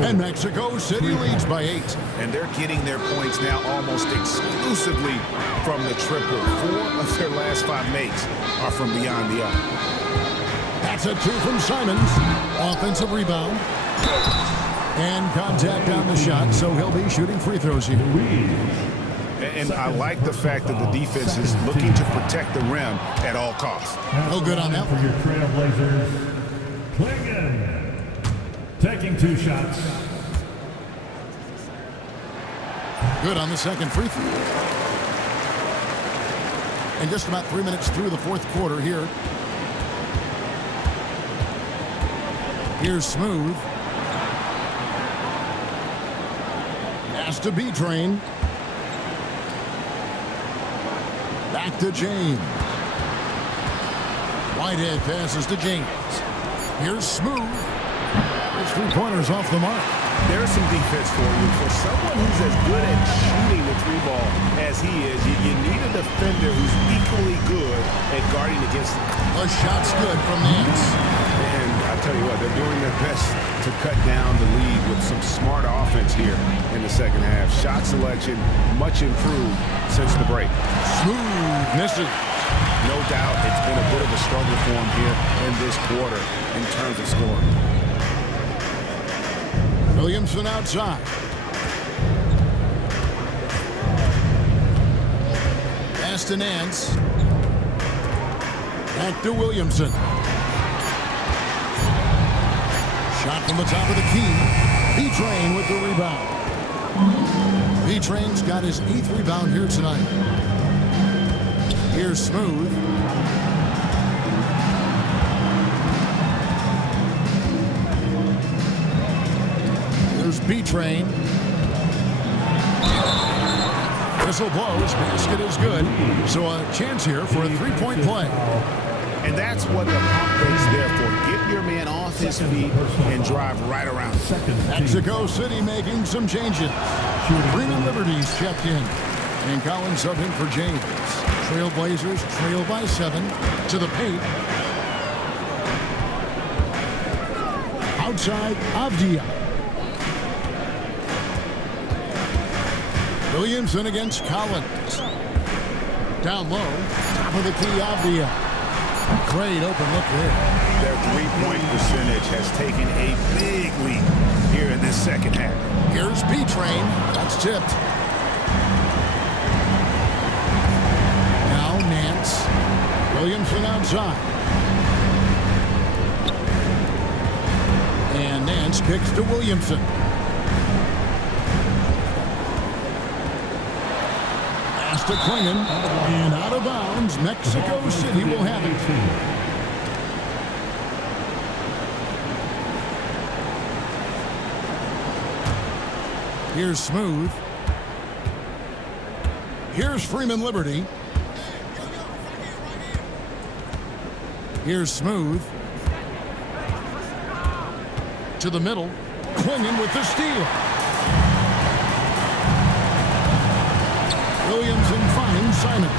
And Mexico City leads by 8. And they're getting their points now almost exclusively from the triple. 4 of their last 5 makes are from beyond the arc. That's a 2 from Simons. Offensive rebound. And contact on the shot, so he'll be shooting free throws here. And I like the fact that the defense is looking to protect the rim at all costs. No good on that For one. your Trailblazers, Klingon. Taking 2 shots. Good on the second free throw. And just about 3 minutes through the fourth quarter here. Here's Smooth. Has to be drained. Back to James. Whitehead passes to James. Here's Smooth. His three-pointers off the mark. There's some defense for you. For someone who's as good at shooting the 3-ball as he is, you need a defender who's equally good at guarding against him. The shot's good from Nance. And I tell you what, they're doing their best to cut down the lead with some smart offense here in the second half. Shot selection much improved since the break. Smooth misses. No doubt it's been a bit of a struggle for him here in this quarter in terms of scoring. Williamson outside. Pass to Nance. Back to Williamson. Shot from the top of the key. B-Train with the rebound. B-Train's got his 8th rebound here tonight. Here's Smooth. There's B-Train. Whistle blows. Basket is good. So a chance here for a 3-point play. And that's what the pump fake's there for. Get your man off his feet and drive right around. Mexico City making some changes. Freeman Liberty's checked in. And Collins subbing for James. Trailblazers trail by 7 to the paint. Outside, Avdia. Williamson against Collins. Down low, top of the key, Avdia. Great open look there. Their 3-point percentage has taken a big leap here in this second half. Here's B-Train. That's tipped. Now Nance. Williamson outside. And Nance kicks to Williamson. Pass to Klingon. And out of bounds. Mexico City will have it. Here's Smooth. Here's Freeman Liberty. Here's Smooth. To the middle. Klingon with the steal. Williamson finds Simon.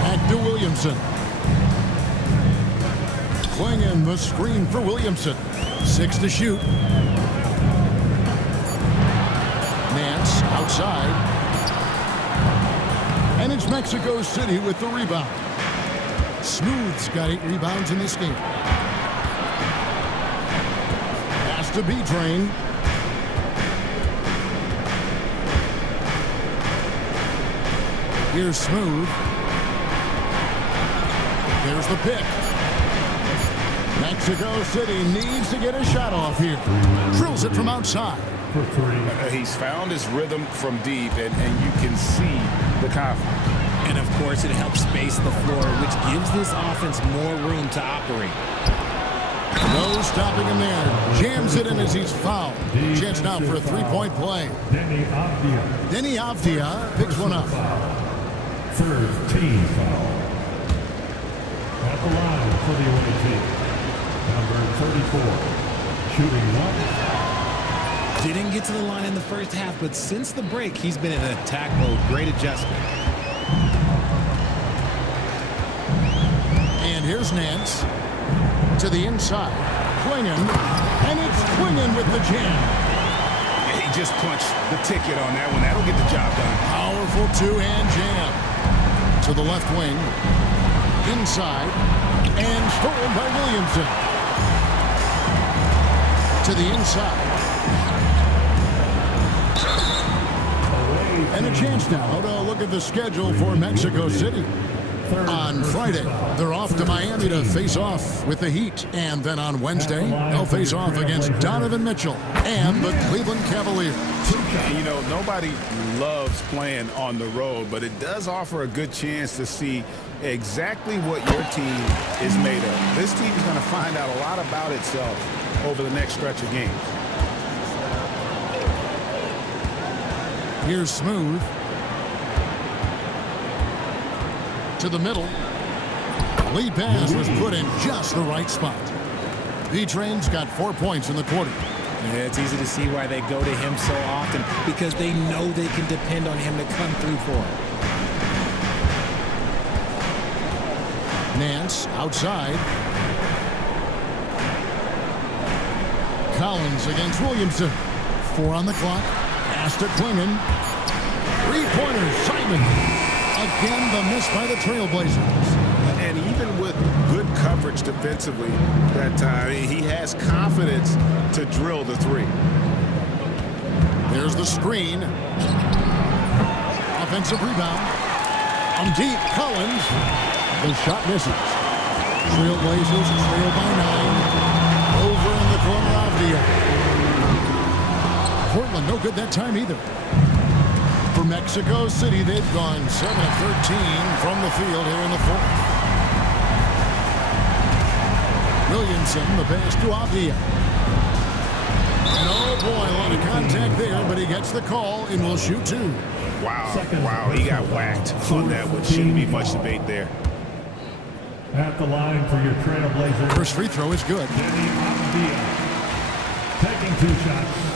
Back to Williamson. Klingon the screen for Williamson. 6 to shoot. Nance outside. And it's Mexico City with the rebound. Smooth's got 8 rebounds in this game. Pass to B-Train. Here's Smooth. There's the pick. Mexico City needs to get a shot off here. Drills it from outside. He's found his rhythm from deep, and you can see the confidence. And, of course, it helps space the floor, which gives this offense more room to operate. No stopping him there. Jams it in as he's fouled. Chance now for a three-point play. Denny Avdia picks one up. Third team foul. At the line for the away team. Number 34. Shooting one. Didn't get to the line in the first half, but since the break, he's been in attack mode. Great adjustment. And here's Nance. To the inside. Klingon. And it's Klingon with the jam. He just punched the ticket on that one. That'll get the job done. Powerful two-hand jam. To the left wing. Inside. And stolen by Williamson. To the inside. And a chance now to look at the schedule for Mexico City. On Friday, they're off to Miami to face off with the Heat. And then on Wednesday, they'll face off against Donovan Mitchell and the Cleveland Cavaliers. You know, nobody loves playing on the road, but it does offer a good chance to see exactly what your team is made of. This team is going to find out a lot about itself over the next stretch of games. Here's Smooth. To the middle. Lead pass was put in just the right spot. B-Train's got 4 points in the quarter. Yeah, it's easy to see why they go to him so often, because they know they can depend on him to come through for them. Nance outside. Collins against Williamson. 4 on the clock. Pass to Klingon. Three-pointer, Simon. Again, the miss by the Trailblazers. And even with good coverage defensively that time, he has confidence to drill the three. There's the screen. Offensive rebound. On deep, Collins. The shot misses. Trailblazers trail by 9. Over in the corner, Avdia. Portland no good that time either. For Mexico City, they've gone 7 of 13 from the field here in the fourth. Williamson, the pass to Avdia. And oh boy, a lot of contact there, but he gets the call and will shoot 2. Wow, he got whacked on that, which shouldn't be much debate there. At the line for your Trailblazers. First free throw is good. Denny Avdia taking 2 shots.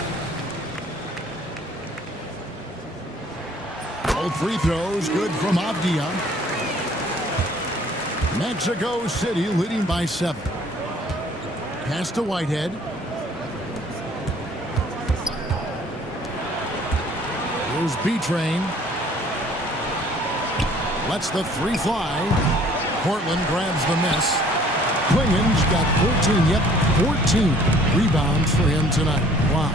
Both free throws good from Avdia. Mexico City leading by 7. Pass to Whitehead. Here's B-Train. Lets the 3 fly. Portland grabs the miss. Klingon's got 14. Yep, 14 rebounds for him tonight. Wow.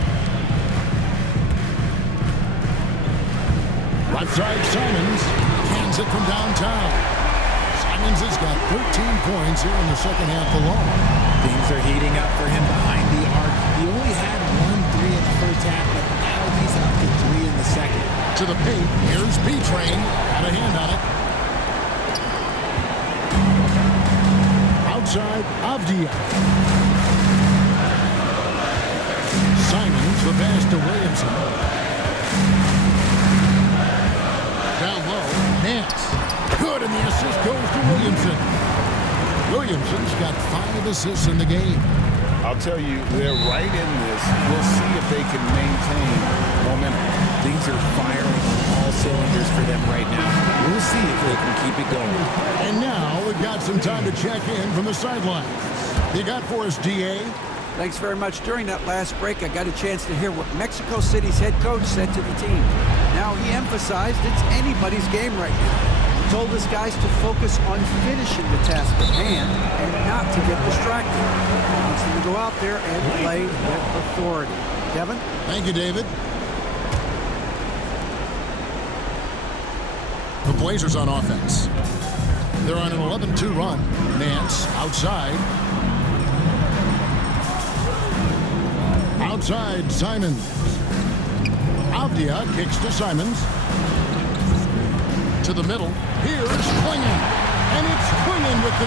Left side, Simons cans it from downtown. Simons has got 13 points here in the second half alone. Things are heating up for him behind the arc. He only had 1 3 in the first half, but now he's up to 3 in the second. To the paint, here's B-Train. Got a hand on it. Outside, Avdia. Simons, the pass to Williamson. Down low, Nance. Good, and the assist goes to Williamson. Williamson's got 5 assists in the game. I'll tell you, they're right in this. We'll see if they can maintain momentum. Things are firing on all cylinders for them right now. We'll see if they can keep it going. And now we've got some time to check in from the sidelines. You got for us, DA? Thanks very much. During that last break, I got a chance to hear what Mexico City's head coach said to the team. Now, he emphasized it's anybody's game right now. He told his guys to focus on finishing the task at hand and not to get distracted. He wants them to go out there and play with authority. Kevin? Thank you, David. The Blazers on offense. They're on an 11-2 run. Nance outside. Outside, Simons. Avdia kicks to Simons. To the middle. Here's Klingon. And it's Klingon with the...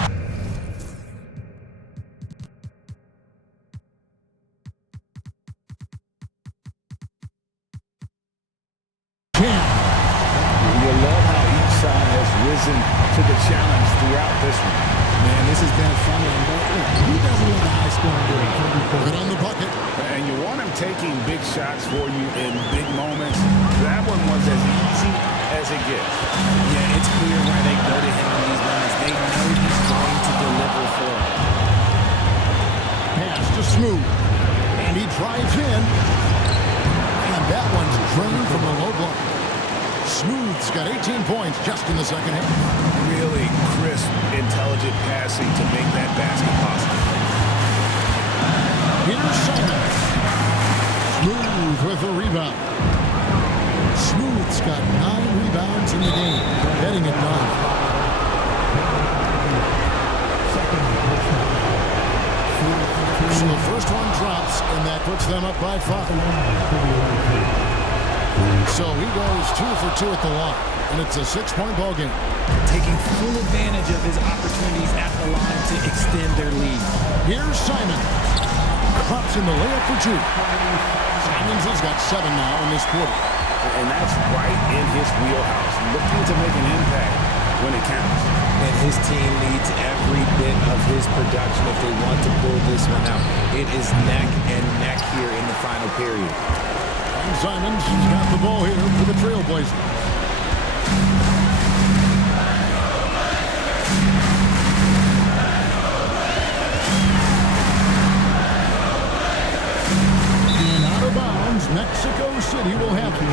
risen to the challenge throughout this one. Man, this has been a fun one, but look, who doesn't love a high-scoring game? Good on the bucket. And you want him taking big shots for you in big moments. That one was as easy as it gets. Yeah, it's clear why they go to him in these moments. They know he's going to deliver for them. Pass to Smooth. And he drives in. And that one's drained from the low block. Smooth's got 18 points just in the second half. Really crisp, intelligent passing to make that basket possible. Here's Simon. Smooth with the rebound. Smooth's got 9 rebounds in the game, heading at 9. So the first one drops, and that puts them up by 5. So he goes 2 for 2 at the line, and it's a 6-point ball game. Taking full advantage of his opportunities at the line to extend their lead. Here's Simon. Drops in the layup for 2. Simons has got 7 now in this quarter. And that's right in his wheelhouse, looking to make an impact when it counts. And his team needs every bit of his production if they want to pull this one out. It is neck and neck here in the final period. And Simons has got the ball here for the Trailblazers. And out of bounds, Mexico City will have it.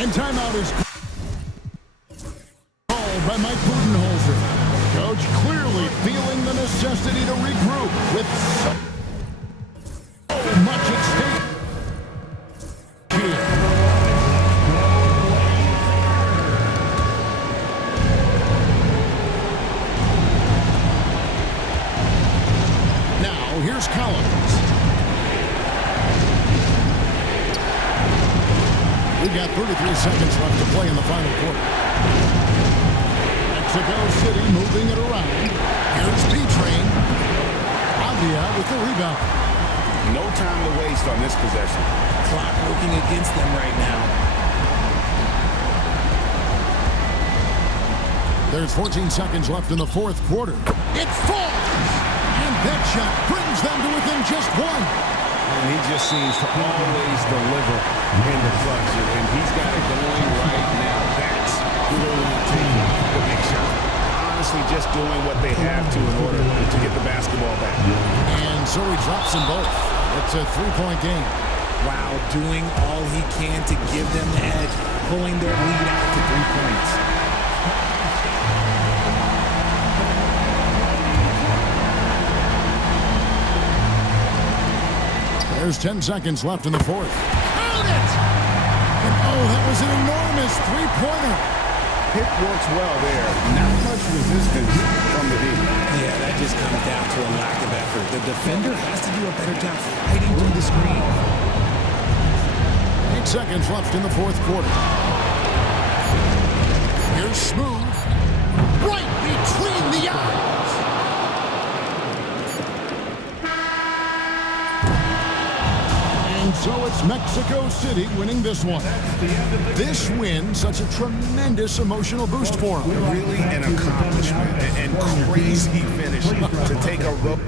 And timeout is called by Mike Budenholzer. Coach clearly feeling the necessity to regroup with so much at stake here. Now, here's Collins. We've got 33 seconds left to play in the final quarter. Mexico City moving it around. Here's P-Train. Avia with the rebound. No time to waste on this possession. Clock working against them right now. There's 14 seconds left in the fourth quarter. It falls! And that shot brings them to within just 1. And he just seems to always deliver in the clutch. And he's got it going right now. That's who they're going to take the big shot. Honestly, just doing what they have to in order to get the basketball back. And so he drops them both. It's a 3-point game. Wow, doing all he can to give them the edge, pulling their lead out to 3 points. There's 10 seconds left in the fourth. Count it! And oh, that was an enormous 3-pointer. Pick works well there. Not much resistance from the D. Yeah, that just comes down to a lack of effort. The defender has to do a better job fighting through the screen. 8 seconds left in the fourth quarter. Here's Smooth. Right between the eyes. And so it's Mexico City winning this one. This win, such a tremendous emotional boost for them. Really an accomplishment and crazy finish to take a road.